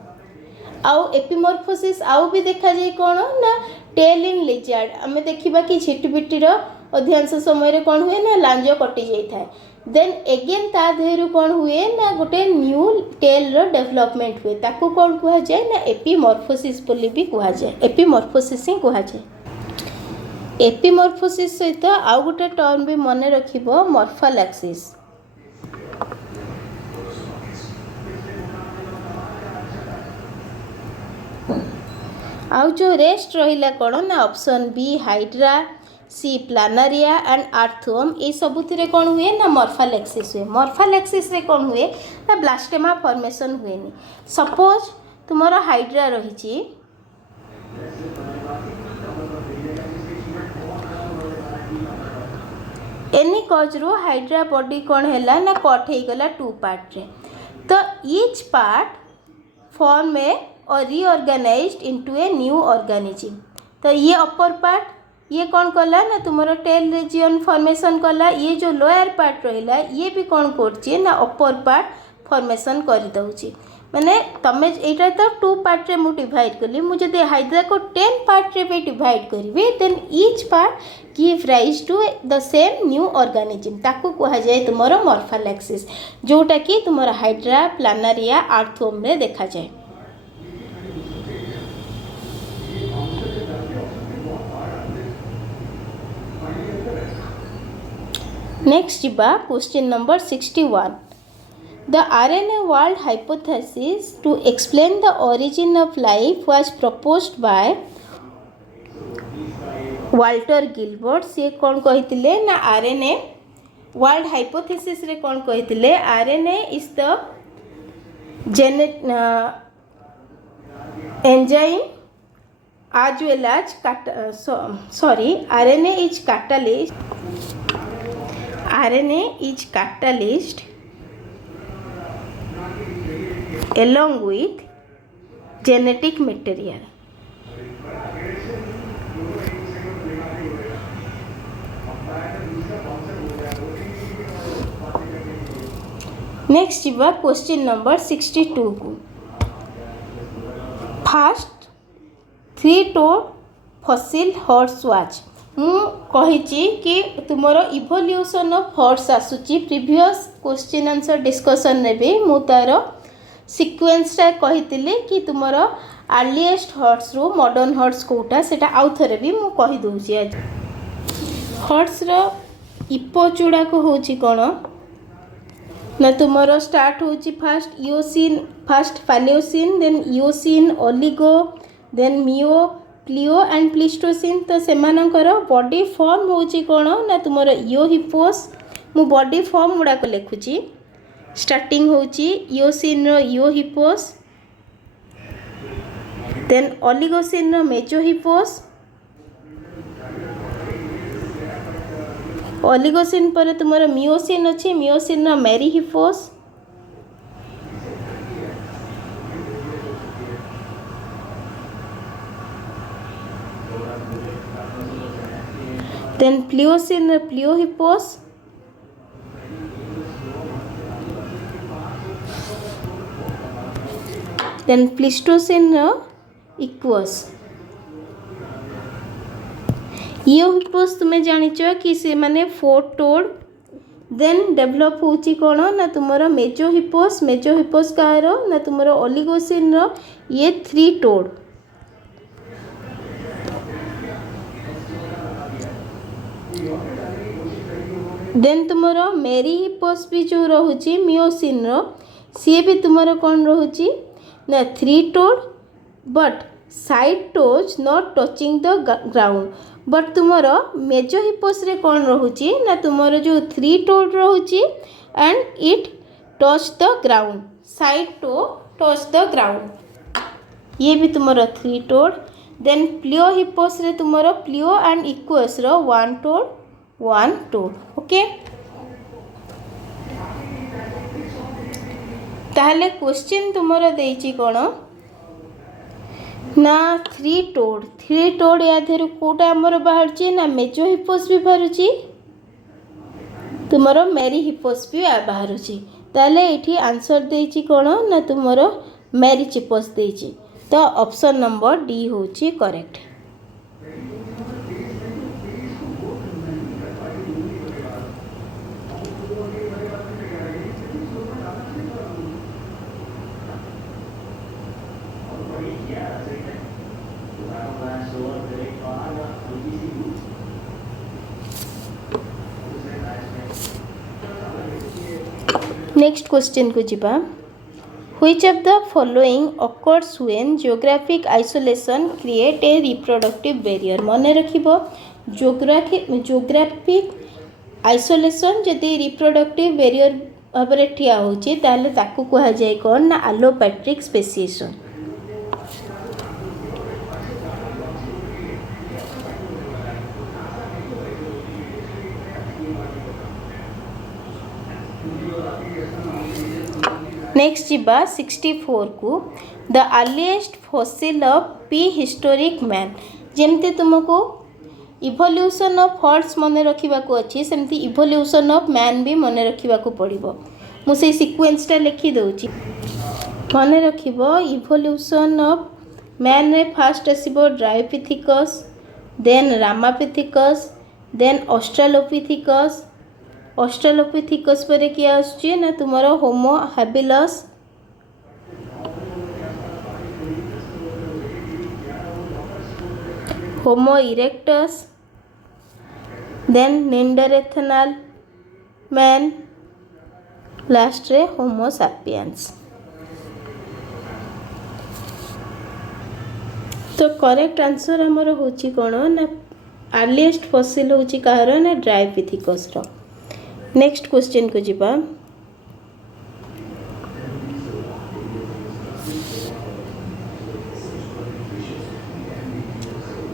आउ एपिमॉर्फोसिस आउ भी देखा जाए कौन ना टेल इन लिजार्ड आम देखा कि झिटिपिटर अधिकांश समय कौन हुए ना लांज कटि जाए देन एगेन ता देहरु कौन हुए ना गोटे न्यू टेल रो डेवलपमेंट हुए ताकू कौन कहा जाए ना एपिमॉर्फोसिस बोली भी कहा जाए एपिमॉर्फोसिस ही कहा जाए। एपिमॉर्फोसिस सहित आउ गोटे टर्म भी मन रखिबो मॉर्फोलैक्सिस। आउ जो रेस्ट रहिला कौन ना option B hydra, C planaria and आर्थोम ये सबुथिरे कौन हुए ना मॉर्फालेक्सिस हुए। मॉर्फालेक्सिस रे कौन हुए ना ब्लास्टेमा फॉर्मेशन हुएनी। सपोज तुमर हाइड्रा रही एनी कज रू हाइड्रा बॉडी कौन है ना कट हो गला टू पार्ट रे। तो ईच पार्ट फॉर्म ए और रीऑर्गेनाइज्ड इनटू ए न्यू ऑर्गेनिज्म। तो ये अपर पार्ट ये कौन कला ना तुम्हारा टेल रीजन फॉर्मेशन कला। ये जो लोअर पार्ट रहा ये भी कौन कर ना अपर पार्ट फॉर्मेशन कर दउची। माने तमे एटा तो टू पार्ट रे मु डिवाइड कली। मु जदि हाइड्रा को 10 पार्ट रे भी डिवाइड करी then each part give rise to the same new organism. ताकू कहा जाए तुमरो मॉर्फालेक्सिस जोटा कि तुमरो हाइड्रा, प्लानारिया, आर्थोम रे देखा जाए। नेक्स्ट जीवा question number 61। The RNA world hypothesis to explain the origin of life was proposed by Walter Gilbert. से कौन कही ना RNA वर्ल्ड हाइपोथेसिस रे कौन कही RNA is the enzyme as well as RNA is catalyst। RNA is catalyst along with genetic material। Next जीवा क्वेश्चन नंबर 62 को। Fast 3-toed fossil horse watch. मु कही कि तुमरो इवोल्यूशन ऑफ हॉर्स आसुची प्रीवियस क्वेश्चन आंसर डिस्कशन रे भी मु तार सीक्वेंसटा कही कि तुमर अर्लीएस्ट हॉर्स रू मॉडर्न हॉर्स कोटा सेटा आउ थरे भी मु कही दूची। आज हॉर्स रो इपो चूड़ा को होची कोन ना तुमर स्टार्ट होची first Eocene, first Paleocene, then Eocene, Oligo, then Mio, Plio and Pleistocene. तो सेमानकर बॉडी फॉर्म होची कोन ना तुमर इओहिपोस। मु बॉडी फॉर्म गुडा को लिखुची। स्टार्टिंग होची इओसिन रो इओहिपोस, देन ओलिगोसिन रो मेजोहिपोस, ओलिगोसिन पर तुमर मियोसिन अछि, मियोसिन रो मेरिहिपोस, देन प्लियोसिन रो प्लियोहिपोस, देन प्लिस्टोसिन इक्वस। इओहिपोस तुम्हें जानिच कि से माने 4-toed। देन डेवलप होची कोन ना तुमरो मेजोहिपोस। मेजोहिपोस कारो ना तुमरो ओलिगोसिन रो ये 3-toed। देन तुमरो मेरिहिपोस भी जो रहुची मियोसिन रो सी भी तुमरो कौन रहुची ना 3-toed but side toes not touching the ground. But तुमरो मेजोहिपोस रे कौन रहुची ना तुमरो जो 3-toed रहुची and it touch the ground, side toe touch the ground. ये भी तुमरो 3-toed। देन प्लियोहिपोस रे तुमरो प्लियो एंड इक्वस रो 1-toed। ओके ताहले क्वेश्चन तुमरो देइची कोन ना 3-toed या धेरु कोटा हमर बाहरची ना मेजोहिपोस भी बाहरची, तुमरो मेरिहिपोस भी बाहरची। ताहले एठी आंसर देइची कोन ना तुमरो मेरिहिपोस देइची। तो ऑप्शन नंबर डी होची करेक्ट। नेक्स्ट क्वेश्चन को जीवा। Which of the following occurs when geographic isolation create a reproductive barrier? मन रखिबो geographic isolation जदि reproductive barrier भाବରେ ठिया होची ताले ताकू कहा जाय कोन ना allopatric speciation. नेक्स्ट जीवा 64 को the earliest fossil of prehistoric man. जेमते तुमको इवोल्यूशन ऑफ हॉर्स मन रखा अच्छी सेमती इवोल्यूशन ऑफ मैन भी मन रखा पड़ो. मुझे सीक्वेंसटा लिखि दौची मन रख इवोल्यूशन ऑफ मैन रे फास्ट आसो ड्रायोपिथिकस देन रामापिथिकस देन ऑस्ट्रालोपिथिकस. ऑस्ट्रालोपिथिकस पर किए आसुची ना तुमर होमो हैबिलस होमो इरेक्टस देन नेंडरथेनल मैन लास्ट रे होमो सैपियंस. तो करेक्ट आंसर हमर होची कोन ना अर्लीएस्ट फॉसिल होची कहार ना ड्रायोपिथिकस रो. नेक्स्ट क्वेश्चन को जीवा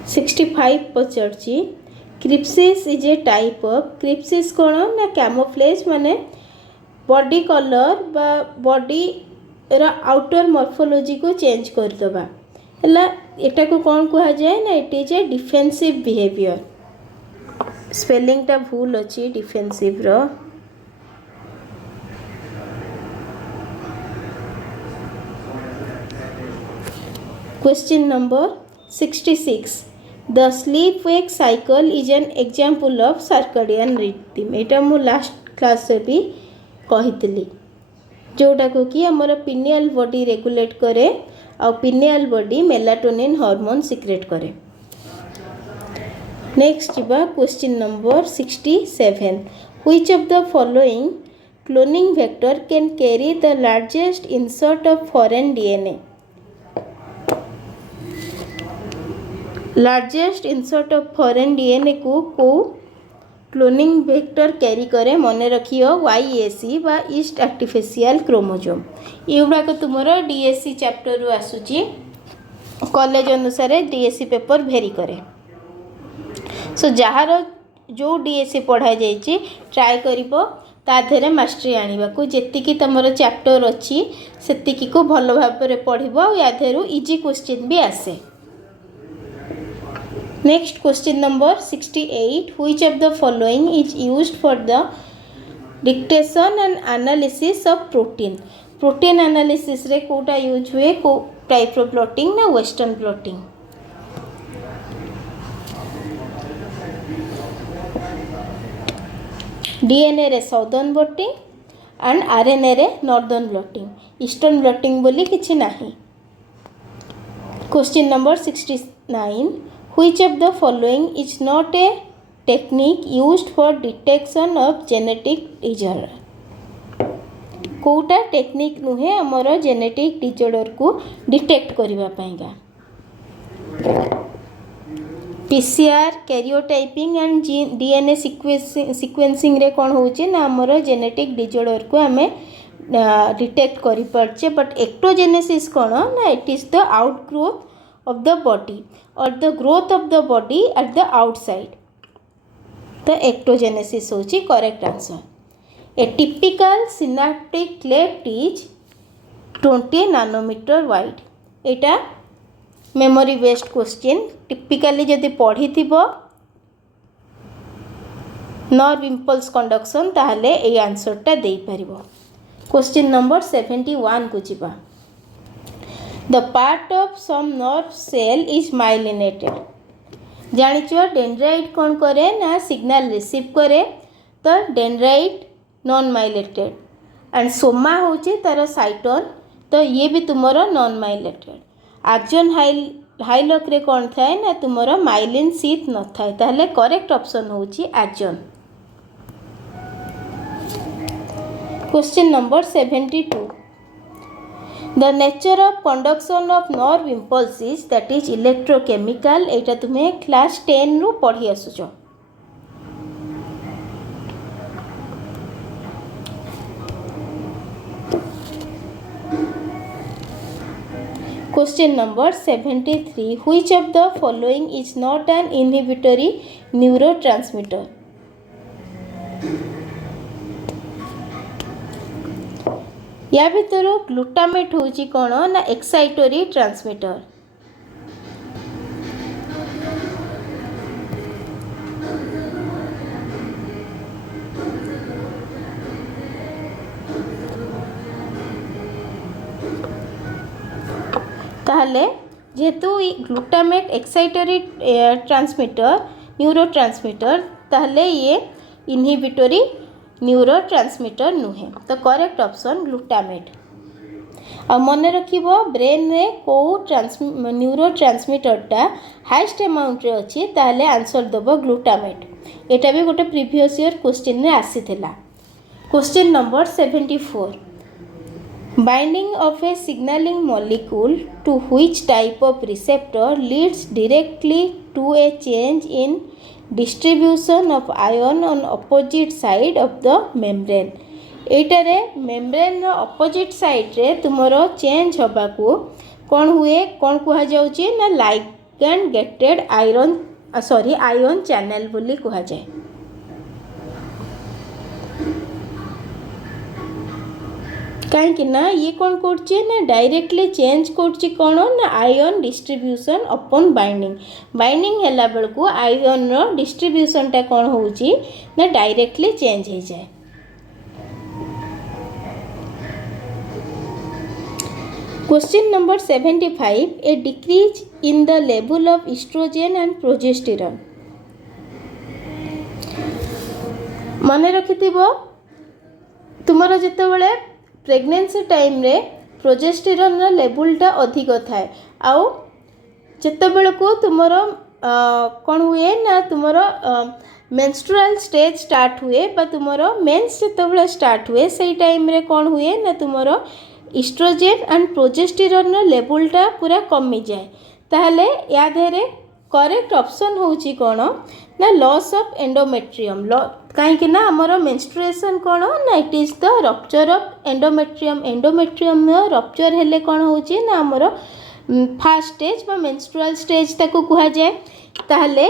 65 पचारची crypsis is a type of crypsis कौन ना कैमोफ्लेज माने बॉडी कलर बा बॉडी रा आउटर मॉर्फोलॉजी को चेंज कर दबा हला एटा को कौन कहा जाए ना it is a defensive behaviour. Spelling टा भूल अच्छी डिफेंसिव रो. Question number 66 the sleep wake cycle is an example of circadian rhythm. एटा मु लास्ट क्लास रे भी कहितली जोटा को कि हमर पिनियल बॉडी रेगुलेट करे और pineal body melatonin hormone secrete करे. नेक्स्ट जीवा question number 67 which of the following cloning vector can carry the largest insert of foreign DNA. Largest insert of foreign DNA को क्लोनिंग वेक्टर कैरी करे मन रखियो YAC बा ईस्ट आर्टिफिशियल क्रोमोसोम. युडाक तुमरो डीएससी चैप्टर रु आसुची कॉलेज अनुसार डीएससी पेपर भेरी करे. सो जहार जो डीएससी पढ़ा जाइए ट्राए करिबो ता देहरे मास्टरी आनिबा को जेतिकी तुमरो चैप्टर अच्छी सेतिकी को भल भाव में पढ़िबो या देहरु इजी क्वेश्चन भी आसे. Next question number 68 which of the following is used for the dictation and analysis of protein. Protein analysis रे कोटा यूज हुए को टाइप ऑफ प्लॉटिंग ना वेस्टर्न प्लॉटिंग. डीएनए रे साउदर्न ब्लॉटिंग एंड आरएनए रे नॉर्दर्न ब्लॉटिंग. ईस्टर्न ब्लॉटिंग बोली किछि नाही. Question number 69 which of the following is not a technique used for detection of genetic disorder. कोटा टेक्निक नुहे हमर जेनेटिक डिजॉर्डर को डिटेक्ट करबा पाएगा. PCR karyotyping and DNA sequencing रे कौन होची ना हमर जेनेटिक डिजॉर्डर को हमें डिटेक्ट करि परचे. बट एक्टोजेनेसिस कौन ना it is the outgrowth of the body और the growth of the body at the outside. तो एक्टोजेनेसिस होची correct answer. A typical synaptic cleft is 20 nanometer wide. एटा मेमोरी बेस्ड क्वेश्चन. टिपिकली जदि पढ़ी थिबो नर्व इम्पल्स कंडक्शन ताहले ए आंसरटा दे पारिबो. क्वेश्चन नंबर 71 को जीवा the part of some nerve cell is myelinated. जानिचो डेंड्राइट कौन करे ना सिग्नल रिसीव करे तो dendrite non myelinated and soma होचे तार साइटोन तो ये भी तुमरो नॉन माइलेटेड. आर्जन हाइलक रे कौन थाए ना तुमरो माइलिन शीथ न थाए ताहले करेक्ट ऑप्शन होची आर्जन. Question number 72 the nature of conduction of nerve impulses that is electrochemical एटा तुम्हें क्लास 10 रु पढ़ी आसुच। Question number 73. Which of the following is not an inhibitory neurotransmitter? या भितर ग्लूटामेट होची कौन ना एक्साइटोरी ट्रांसमिटर। ताहले जेहेतु ग्लूटामेट एक्साइटोरी ट्रांसमिटर न्यूरो ट्रांसमिटर ताहले ये इनहिबिटोरी न्यूरो ट्रांसमिटर नुहे। तो करेक्ट ऑप्शन ग्लूटामेट। आ मन रखिबो ब्रेन रे को न्यूरो ट्रांसमिटरटा हाईएस्ट अमाउंट रे अछि ताहले आंसर दबो ग्लूटामेट। एटा भी गोटे प्रीवियस ईयर क्वेश्चन रे आसीथिला। Question number 74. Binding of a signaling molecule to which type of receptor leads directly to a change in distribution of ion on opposite side of the membrane. एटारे मेम्ब्रेन रो ऑपोजिट साइड रे तुमरो चेंज होबा को कोन हुए कोन कुहा जाउची ना लाइगैंड गेटेड आयन चैनल बोली कुहा जाय। कहीं ना ये कौन करछे ना डायरेक्टली चेंज करछी कौन ना आयन डिस्ट्रीब्यूशन अपन बाइंडिंग हैला बेल को आयन रो डिस्ट्रीब्यूशन टा कौन होउची ना डायरेक्टली चेंज हो जाए। Question number 75. A decrease in the level of oestrogen and progesterone. माने रखिथिबो तुमरो जेतेबेले प्रेगनेंसी टाइम रे प्रोजेस्टेरॉन रो लेवलटा अधिक थाए आउ जेतेबेले को तुमरो कौन हुए ना तुमरो मेंस्ट्रुअल स्टेज स्टार्ट हुए बा तुमरो मेंस जेतेबेले स्टार्ट हुए सही टाइम रे कौन हुए ना तुमरो एस्ट्रोजन एंड प्रोजेस्टेरॉन रो लेवलटा पूरा कमी जाए। ताहले या देरे करेक्ट ऑप्शन होची कोन ना लॉस ऑफ एंडोमेट्रियम। कहीं ना आमर मेंस्ट्रुएशन कौन ना it is the rupture of endometrium rupture हेले कौन होची ना आमर फास्ट स्टेज बा मेंस्ट्रुअल स्टेज ताको कुहा जाए। ताहले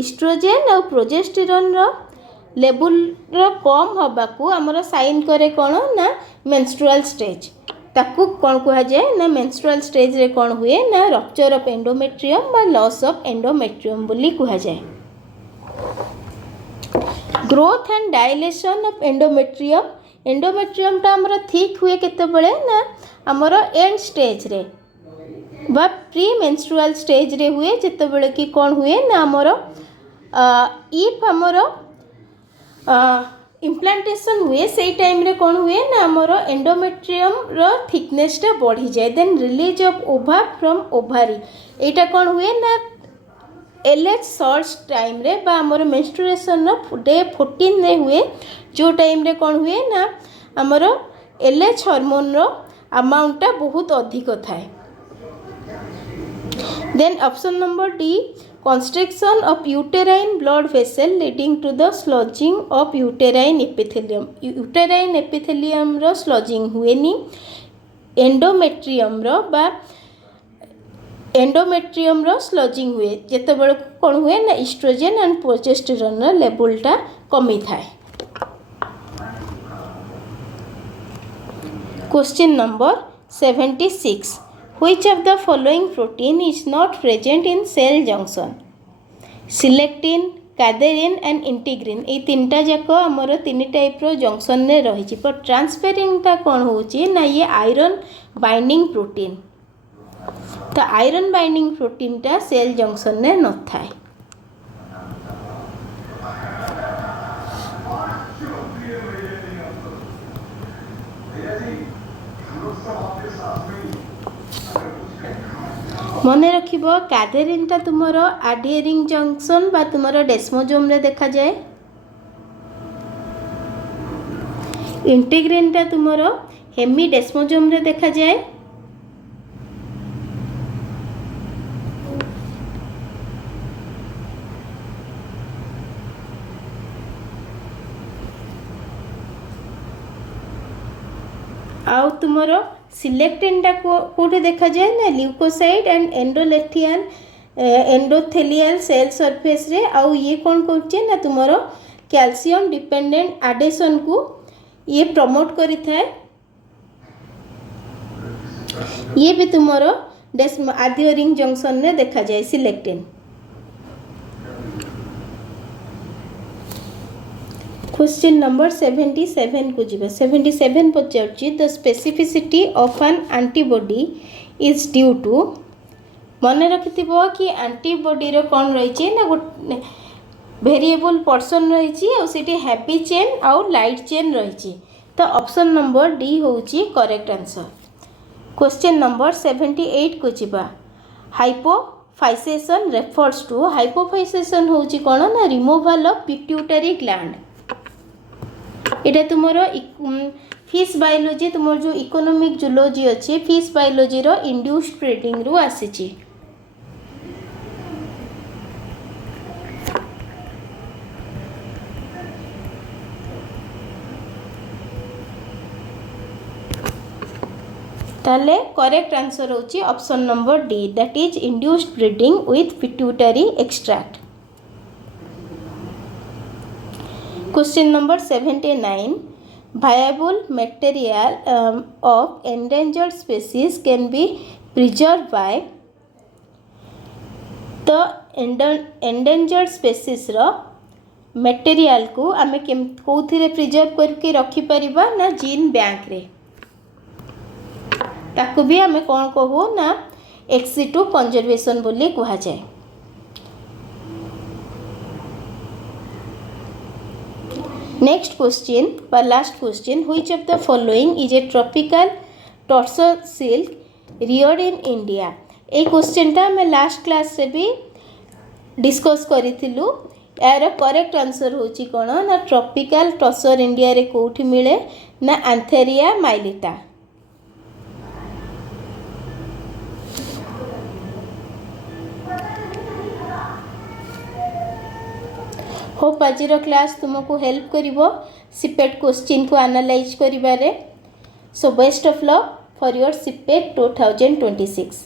एस्ट्रोजन और प्रोजेस्टेरॉन रो लेवल रो कम होबा को आमर साइन करे कौन ना मेंस्ट्रुअल स्टेज ताकू कौन कुहा जाए ना मेंस्ट्रुअल स्टेज रे कौन हुए ना रप्चर ऑफ एंडोमेट्रियम बा लॉस ऑफ एंडोमेट्रियम बोली कुहा जाए। Growth and dilation of endometrium टा हमर ठीक हुए केतेबेले ना हमर एंड स्टेज रे बा प्री मेंस्ट्रुअल स्टेज रे हुए जेतेबेले कि कौन हुए ना हमर इफ हमर इम्प्लांटेशन हुए से टाइम रे कौन हुए ना हमर एंडोमेट्रियम रो थिकनेस टा बढ़ी जाए। Then release of ova from ovary एटा कौन हुए ना एलएच सर्च टाइम रे बा हमर मेंस्ट्रुएशन रो डे 14 रे हुए जो टाइम रे कौन हुए ना हमर एलएच हार्मोन रो अमाउंट टा बहुत अधिक थाए। Then option number D constriction of uterine blood vessel leading to the sludging of uterine epithelium. uterine epithelium row sludging हुएनी endometrium row sludging हुए जेतेबेले कौन हुए ना एस्ट्रोजन एंड प्रोजेस्टेरॉन रो लेवलटा कमी थाए। Question number 76. Which of the following protein is not present in cell junction? Selectin, cadherin and integrin ये तीनटा जाक आमर तीन टाइप रो जंक्शन ने रही पर ट्रांसफेरिंग टा कौन होची ना ये आयरन बाइंडिंग प्रोटीन। तो आयरन बाइंडिंग प्रोटीन टा सेल जंक्शन ने न थाए। मन रखिबो कैथेरिन टा तुमरो एडियरिंग जंक्शन बा तुमरो डेस्मोजोम रे देखा जाए। इंटीग्रिन टा तुमरो हेमी डेस्मोजोम रे देखा जाए तुमरो सिलेक्टिनटा कोठे देखा जाए ना leucocyte and endothelial cell surface रे आउ ये कौन करछे ना तुमरो कैल्शियम डिपेंडेंट एडेशन को ये प्रमोट करी थाए। ये भी तुमरो आदियो रिंग जंक्शन ने देखा जाए सिलेक्टिन। क्वेश्चन नंबर 77 को जीवा 77 पचारछि the specificity of an antibody is due to मन रखिथिबो कि एंटीबॉडी रो कोन रही छि ना वेरिएबल पर्सन रही और सीटी हैप्पी चेन आउ लाइट चेन रही। तो ऑप्शन नंबर डी होउछि करेक्ट आंसर। क्वेश्चन नंबर 78 को जीवा हाइपोफाइसेशन रेफर्स टू हाइपोफाइसेशन होउछि कोन ना removal of pituitary gland. Etah तुमरो fish biology तुमर जो इकोनॉमिक जूलॉजी अछि फिश बायोलॉजी रो इंड्यूस्ड ब्रीडिंग रु आसीछि। ताले करेक्ट आंसर होची option number D that is induced breeding with pituitary extract. Question number 79 viable material of endangered species can be preserved by the endangered species raw material को आमे कोथिरे प्रिजर्व करके रखी परिबा ना जीन बैंक रे ताको भी आमे कौन कहू ना एक्सिटू कंजर्वेशन बोली कहा जाए। नेक्स्ट क्वेश्चन पर last question which of the following is a tropical tasar silk reared in India. ए क्वेश्चन टा मैं लास्ट क्लास रे भी डिस्कस करिथिलु। यार करेक्ट आंसर होची कोन ना ट्रॉपिकल टॉर्सर इंडिया रे कोठी मिले ना एंथेरिया माइलिटा। होप आज क्लास तुमको हेल्प करिवो सिपेट क्वेश्चन को एनालाइज करिबारे। So best of luck for your CPET 2026।